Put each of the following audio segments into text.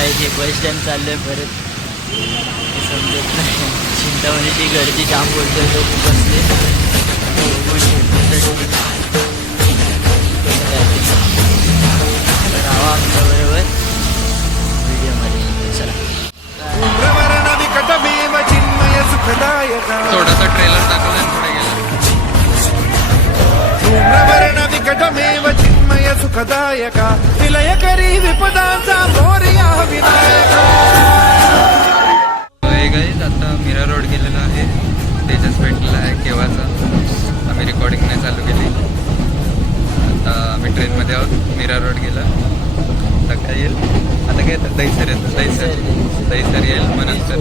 पाहिजे. First time चाललोय परत समजत नाही. चिंतामणीची गर्दी जाम बोलतोय तो खूप असते. राहा आमच्याबरोबर व्हिडिओमध्ये. चला थोडासा ट्रेलर दाखवला पुढे गेला. विकटमेव चिन्मय सुखदायका विलयकरी विपदाचा मोरया विनायका. आता मीरा रोड गेलेला आहे. तेजस भेटलेला आहे केव्हाचा. आम्ही रेकॉर्डिंग नाही चालू केली. आता आम्ही ट्रेनमध्ये आहोत. मीरा रोड गेला. आता काय येईल आता काय दहीसर येतं. दहीसर येईल मग नंतर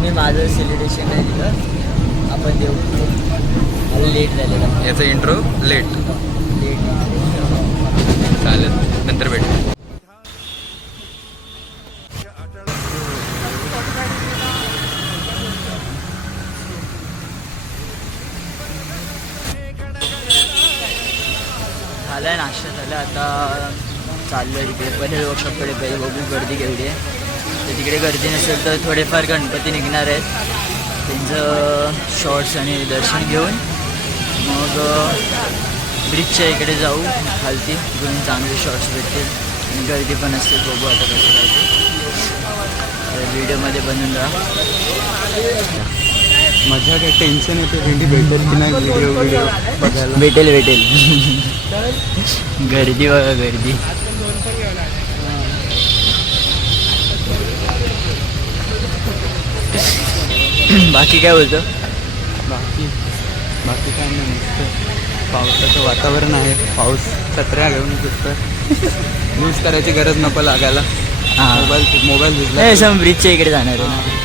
मी माझं सेलिब्रेशन नाही दिलं. आपण देऊ. मला लेट झालेला. याचा इंट्रो लेट चालेल. नंतर भेटू. झालं नाश्ता झाला. आता चाललो आहे तिकडे पहिले वर्कशॉपकडे. पहिले बघू गर्दी केवढी आहे. तर तिकडे गर्दी नसेल तर थोडेफार गणपती निघणार आहेत. त्यांचं शॉर्ट्स आणि दर्शन घेऊन मग ब्रिजच्या इकडे जाऊ खालती. तिकडून चांगले शॉर्ट्स भेटतील आणि गर्दी पण असते. बघू आता कसं काय ते व्हिडिओमध्ये बनवून राहा. मजा काय टेन्शन येते. भेंडी भेटेल की नाही व्हिडिओ बघायला. भेटेल गर्दी बघा गर्दी. बाकी काय बोलतो. बाकी काय नाही. नुसतं पावसाचं वातावरण आहे. पाऊस छत्र्या घेऊन सुटतं. यूज करायची गरज नको लागायला. मोबाईल भिजला. सम ब्रिजच्या इकडे जाणार आहे.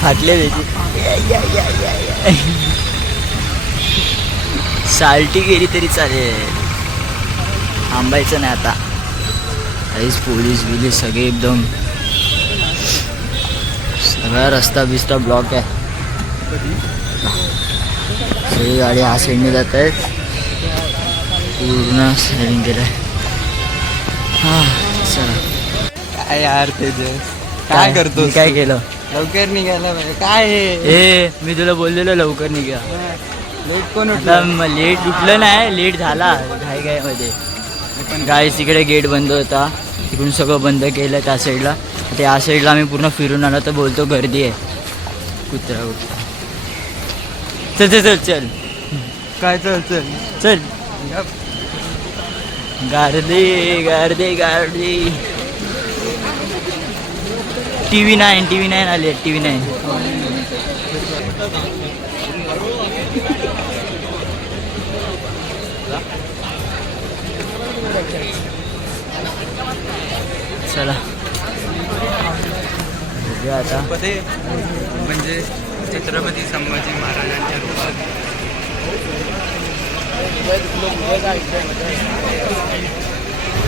फाटले साल्टी गेली तरी चालेल. थांबायचं नाही आता. काहीच पोलीस बिलीस सगळे एकदम सगळा रस्ता बिस्ता ब्लॉक आहे. सगळी गाडी हा साईडने जात आहेत. पूर्ण सेलिंग केलं आहे. हां चला. काय यार तेजस काय करतो. काय केलं. लवकर निघायला काय हे मी तुला बोललेलो लवकर निघा. लेट कोण लेट उठलं नाही. लेट झाला घाई मध्ये. पण गाडी तिकडे गेट बंद होता. तिकडून सगळं बंद केलं त्या साईडला. ते या साईडला आम्ही पूर्ण फिरून आलो तर बोलतो गर्दी आहे. कुत्रा चल चल चल चल काय चल चल चल. गर्दी गर्दी गर्दी. TV9 आली. TV9 चला आता. म्हणजे छत्रपती संभाजी महाराजांच्या रूपात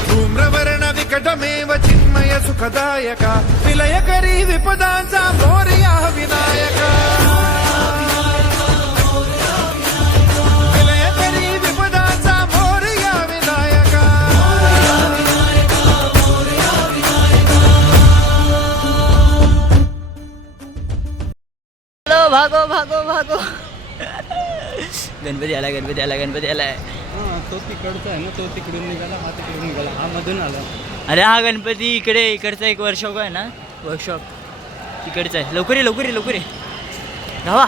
धूम्रवर्ण विकटमेव चिन्मय सुखदायका विलयकरी विपदाचा मोरया विनायका. विलयकरी विपदाचा मोरया विनायका. भागो भागो भागो. गणपती आलाय. तो तिकडचा आहे ना. तो तिकडून निघाला. हा तिकडून निघाला. हा मधून आला. अरे हा गणपती इकडचा एक वर्कशॉप आहे ना. वर्कशॉप तिकडचा आहे. लवकर ये धावा.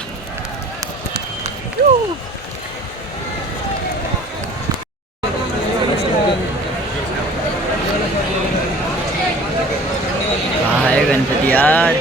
काय गणपती यार.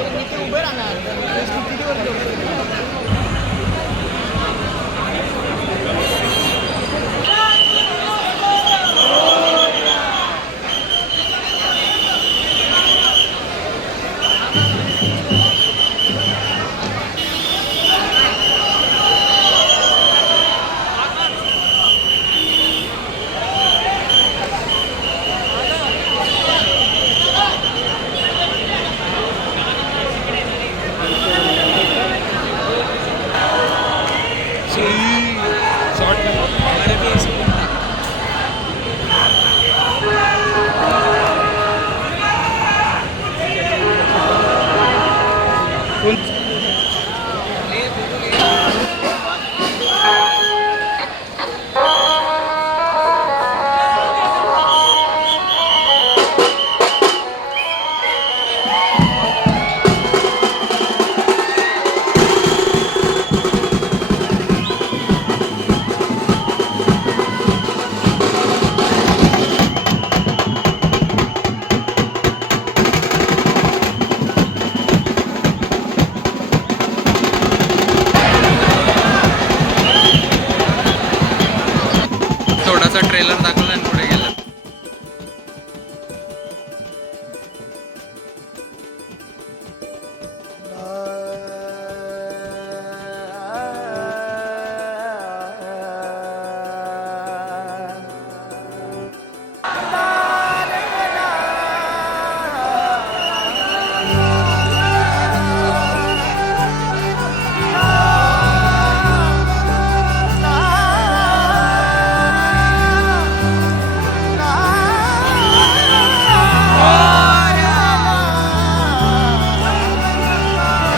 सिनेमाचा ट्रेलर दाखवला आणि पुढे गेलं.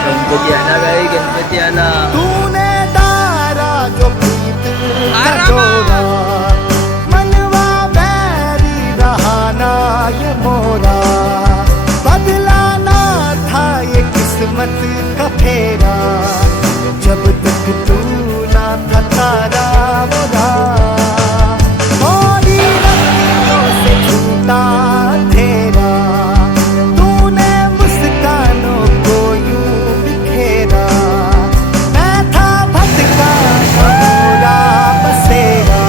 गणपती आला गाई, गणपती आला. तूने तारा जो प्रीत का चोरा, मनवा बैरी रहाना ये मोरा, बदलाना था ये किस्मत का फेरा, जब तक तू ना था तारा मोरा, मोरी रस्तियों से छूटा अंधेरा, तूने मुस्कानों को यूं बिखेरा, मैं था भटका न पूरा बसेरा,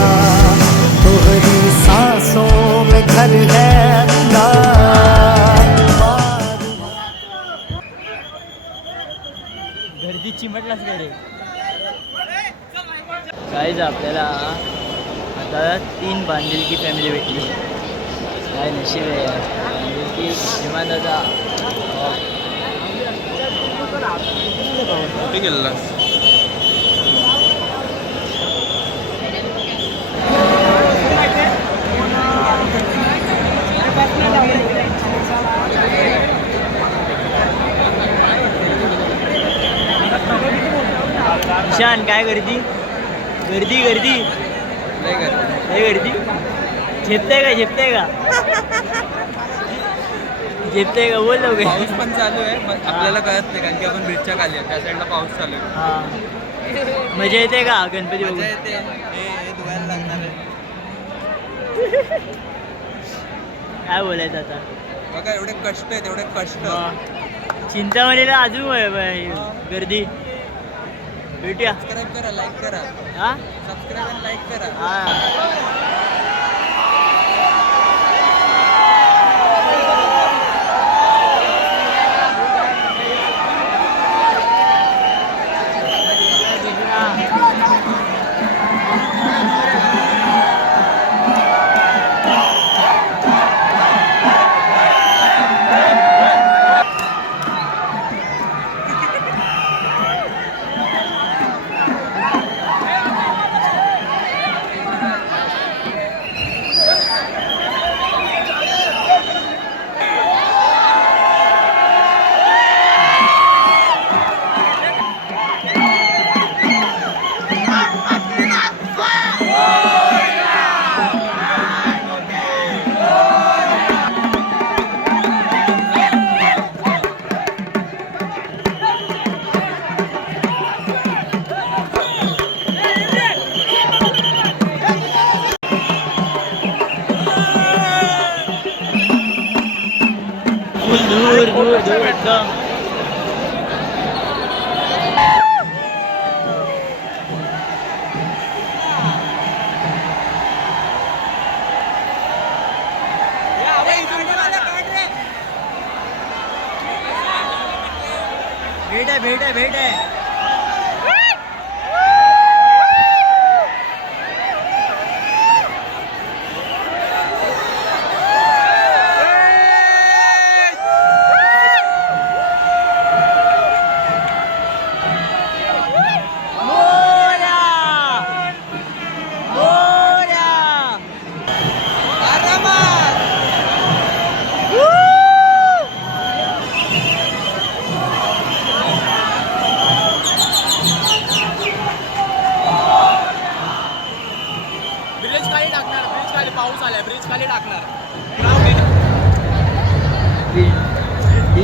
तोहरी सांसों में घर है मेरा. गर्दी चिमटलाच का रे. काहीच आपल्याला आता 3 बांधिलकी फॅमिली भेटली. काय नशीब आहे यार. बांधिलकी श्रीमान दादा. कुठे गेलेला? ईशान काय गर्दी गर्दी गर्दी नाही का? लय गर्दी. झेपते का झेपते का झेपते का बोल लवकर. पाऊस पण चालू आहे, मग आपल्याला कळत नाही कारण की आपण ब्रिजच्या खाली आहे, त्या साईडला पाऊस चालू आहे. हा मजा येते का गणपती बघून. मजा येते. हे धुवायला लागणार आहे. काय बोलायचं आता. बघा एवढे कष्ट आहे, तेवढे कष्ट. चिंतामणीला अजून गर्दी. भेटूया. सबस्क्राईब करा, लाईक करा. हा सबस्क्राईब आणि लाईक करा. हा दूर दूर दूर एकदम. भेट आहे भेट आहे भेट आहे.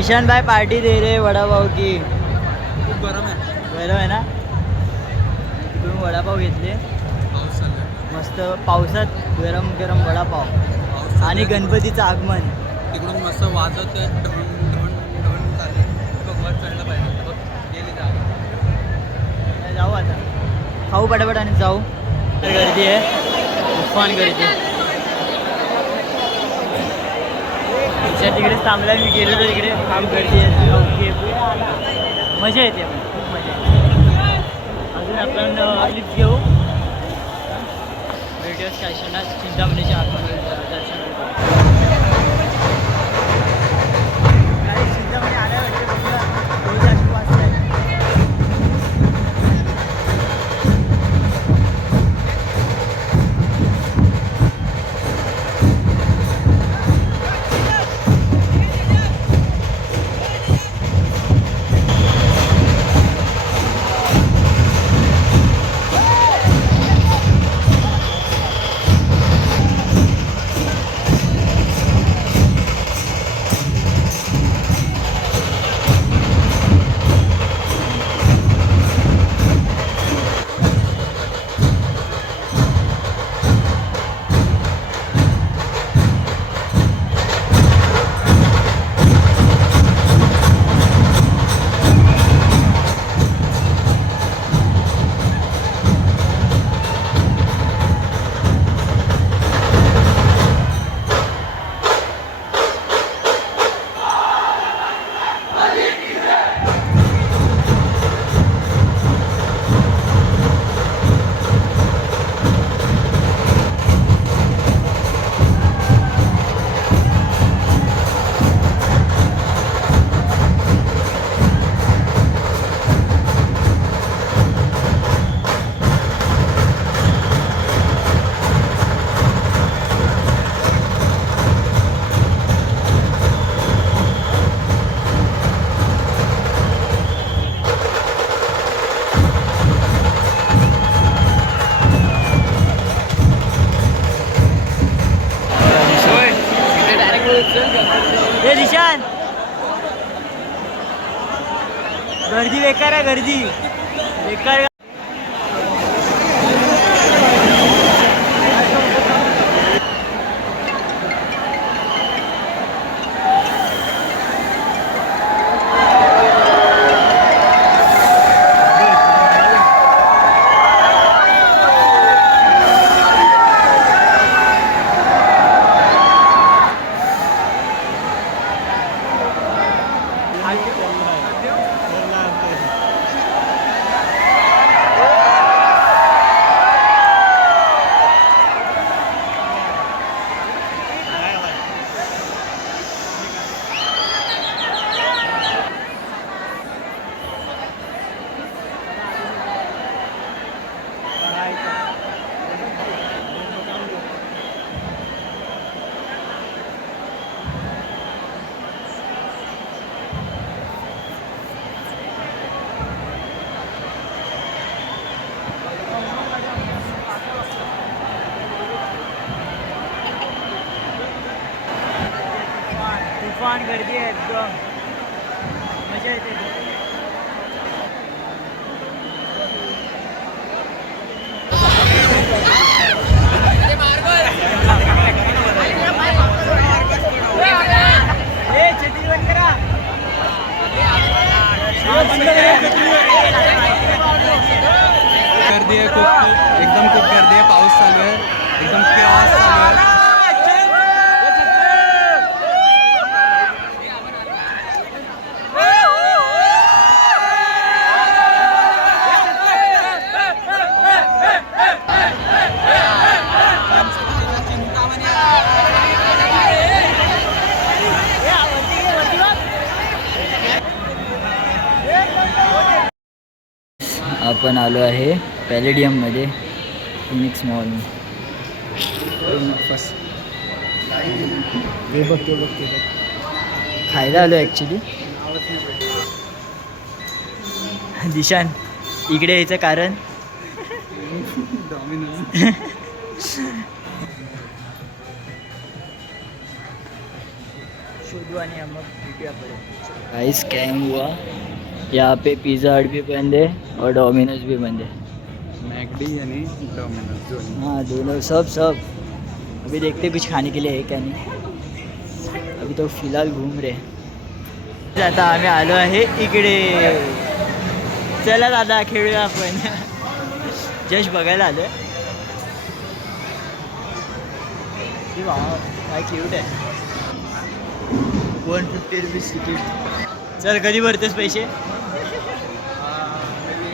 ईशान भाई पार्टी दे रहे वडापाव की. खूप गरम आहे. गरम आहे ना. तिकडून वडापाव घेतले. पाऊस चालू आहे. मस्त पावसात गरम गरम वडापाव पाऊस आणि गणपतीचं आगमन. तिकडून मस्त वाजत आहे. ढवण ढवण ढवण चालले. भगवान चढलं पाहिजे. बघ गेली जागा. जाऊ आता खाऊ पटापट आणि जाऊ. तर गर्दी आहे. तुफान गर्दी. तिकडेच थांबला मी गेलो तर तिकडे काम गर्दी आहे. मजा येते खूप मजा येते. अजून आपण लिफ्ट घेऊ. भेटूया स्टेशनात चिंतामणीच्या आतमध्ये दर्शन करू. चिंतामणी आल्यावरती बघूया वाजता. हे दिशान गर्दी बेकार आहे. गर्दी बेकार. तुफान गर्दी आहे एकदम. मजा येते. गर्दी आहे खूप एकदम खूप गर्दी आहे. पाऊस चालू आहे एकदम chaos चालू आहे. आपण आलो आहे पॅलेडियममध्ये फिनिक्स मॉल. हे बघ ते बघ ते बघ. खायला आलो ॲक्च्युली. दिशान इकडे यायचं कारण शोधू आणि मग भेटूया परत. गाइस स्कैम हुआ. यहाँ पे पिज़्ज़ा हट भी बंद है और डोमिनोज भी बंद है. मैकडी यानी डोमिनोज. हाँ दोनों सब. अभी देखते कुछ खाने के लिए है क्या नहीं. अभी तो फिलहाल घूम रहे. आता आम्ही आलो आहे इकडे. चला दादा खेळूया आपण. जस्ट बघायला आलो. हे वा काय क्यूट आहे. 150 रुपीज तिकीट. चल कधी भरतेस पैसे?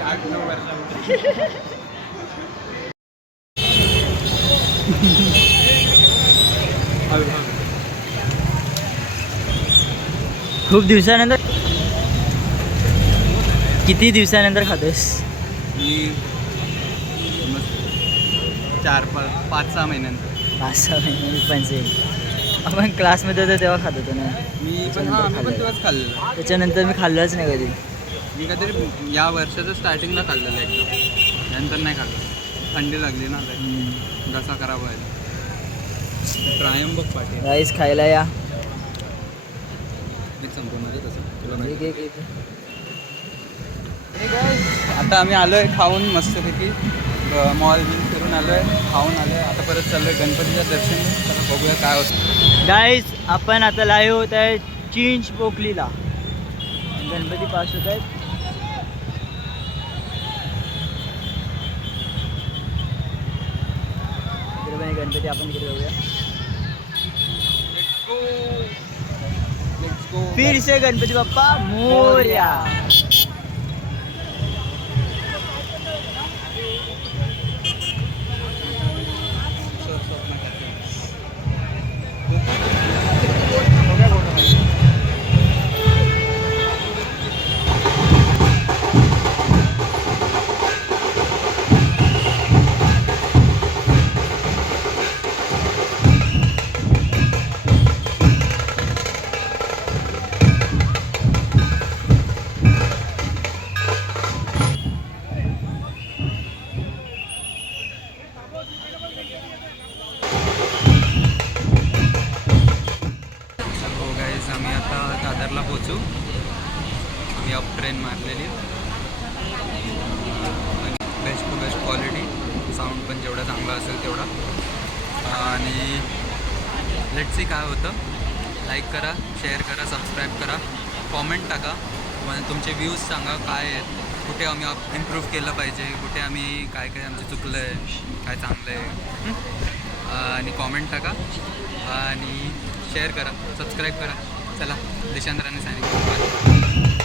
8-9 वर्षामध्ये. खूप दिवसानंतर. किती दिवसानंतर खातोस? मी 4-5-6 महिन्यानंतर. 5-6 महिने पण सेम. आपण क्लासमध्ये होतो तेव्हा खात होतो ना. मी पण आम्ही पण तेव्हाच खाल्लेलं. त्याच्यानंतर मी खाल्लंच नाही कधी. मी काहीतरी या वर्षाचं स्टार्टिंगला खाल्लेलं एकदम, नंतर नाही खाल्लं. थंडी लागली ना घसा खराब व्हायला. ट्रायंबक पाटील राईस खायला या. मी संपूमध्ये तसं तुला माहिती. एक एक आता आम्ही आलो आहे खाऊन मस्तपैकी मॉल फिरून आलो आहे, खाऊन आलो आहे. आता परत चाललो आहे गणपतीचं दर्शन. तर बघूया काय होतं. गाईज आपण आता लाईव्ह होत आहे चिंच पोकलीला. गणपती पास होत आहेत. इकडे पण गणपती आपण इकडे जाऊया. Let's go. फिर से गणपती बाप्पा मोरया. आम्ही आता दादरला पोचू. आम्ही अप ट्रेन मारलेली. Best to best quality. Sound पण जेवढा चांगला असेल तेवढा. आणि लेट्स सी काय होतं. लाईक करा, शेअर करा, सबस्क्राईब करा, कॉमेंट टाका. म्हणजे तुमचे व्ह्यूज सांगा काय आहेत, कुठे आम्ही इम्प्रूव्ह केलं पाहिजे, कुठे आम्ही काय काय आमचं चुकलं आहे, काय चांगलं आहे. आणि कॉमेंट टाका आणि शेअर करा, सबस्क्राईब करा. चला, दिशांत राणे सायनिंग.